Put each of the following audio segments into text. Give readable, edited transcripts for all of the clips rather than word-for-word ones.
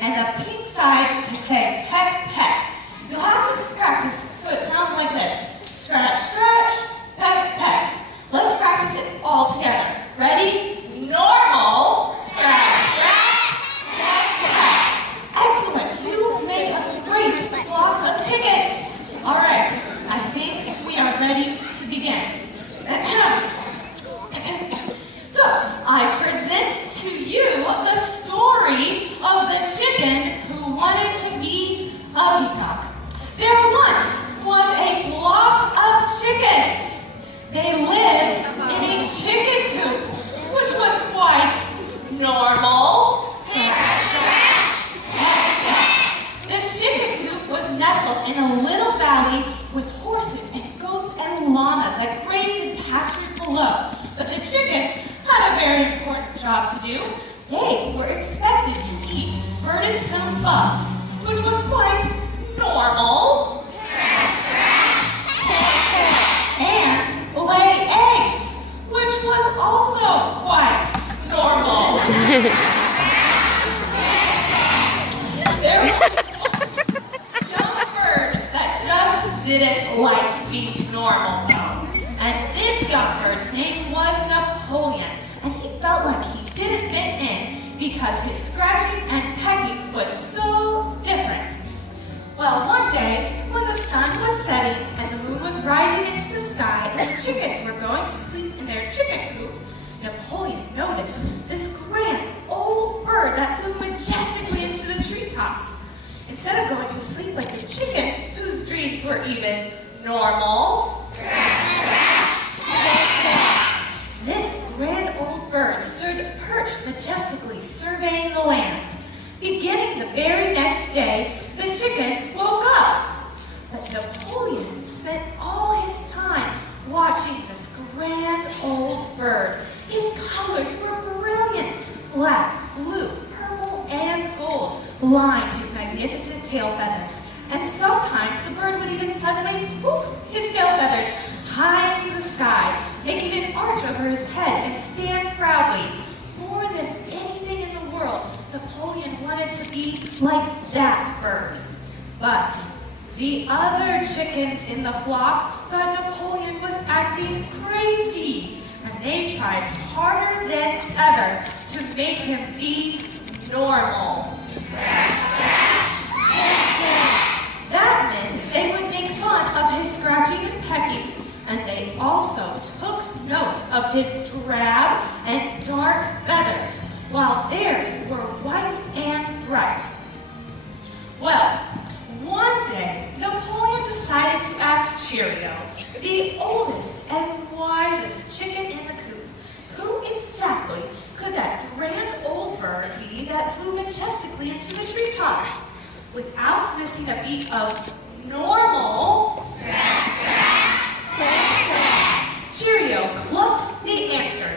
and the pink side to say peck, peck. You'll have to practice so it sounds like this. Scratch, scratch, peck, peck. Let's practice it all together. Ready? Normal. Scratch, scratch, peck, peck. Excellent. You make a great flock of chickens. All right. I think we are ready to begin. So, I present to you the story of the chicken who wanted to be a peacock. There once was a flock of chickens. They lived in a chicken coop, which was quite normal. The chicken coop was nestled in a little valley with horses and goats and llamas that grazed in pastures below. But the chickens had a very important job to do. They were expected to eat burdensome bugs, which was quite normal. And lay eggs, which was also quite normal. There was a young bird that just didn't like being normal, though. And this young bird's name was Napoleon, and he felt like he didn't fit in because his scratching and pecking was so different. Well, one day, when the sun was setting and the moon was rising into the sky and the chickens were going to sleep in their chicken coop, Napoleon noticed this grand old bird that flew majestically into the treetops. Instead of going to sleep like the chickens, whose dreams were even normal, this grand old bird stood perched majestically surveying the land. Beginning the very next day, the chickens woke up. But Napoleon spent all his time watching this grand old bird. His colors were brilliant. Black, blue, purple, and gold lined his magnificent tail feathers. And sometimes the bird would even suddenly whoop his tail feathers high into the sky, making an arch over his head and stand proudly. More than anything in the world, Napoleon wanted to be like that bird. But the other chickens in the flock thought Napoleon was acting crazy, and they tried harder than ever to make him be normal. That meant they would make fun of his scratching and pecking, and they also took note of his drab and dark feathers, while theirs were white and bright. Well, one day, Napoleon decided to ask Cheerio, the oldest and wisest chicken in the coop, who exactly could that grand old bird be that flew majestically into the treetops? Without missing a beat of normal, Cheerio clucked the answer.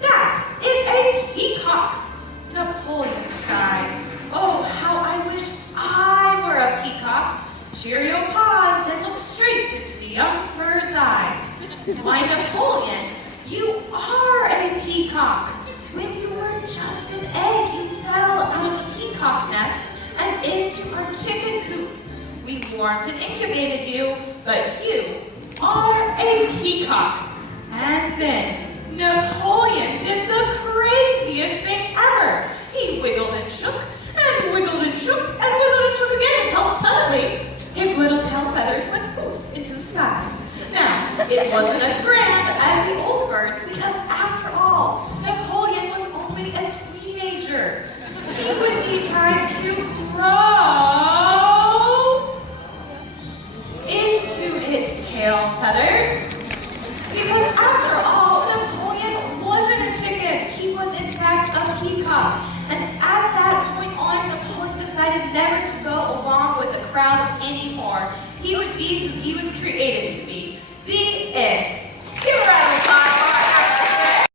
That is a peacock. Napoleon sighed. Oh, how I wish I were a peacock. Cheerio paused and looked straight into the young bird's eyes. Why, Napoleon, you are a peacock. When you were just an egg, you fell out of the peacock nest and into our chicken coop. We warmed and incubated you, but you are a peacock. And then Napoleon did the craziest thing ever. He wiggled and shook, and wiggled and shook, and wiggled and shook again until suddenly his little tail feathers went poof into the sky. Now, it wasn't as grand as the old birds because, after all, Napoleon was only a teenager. He would need time to grow into his tail feathers.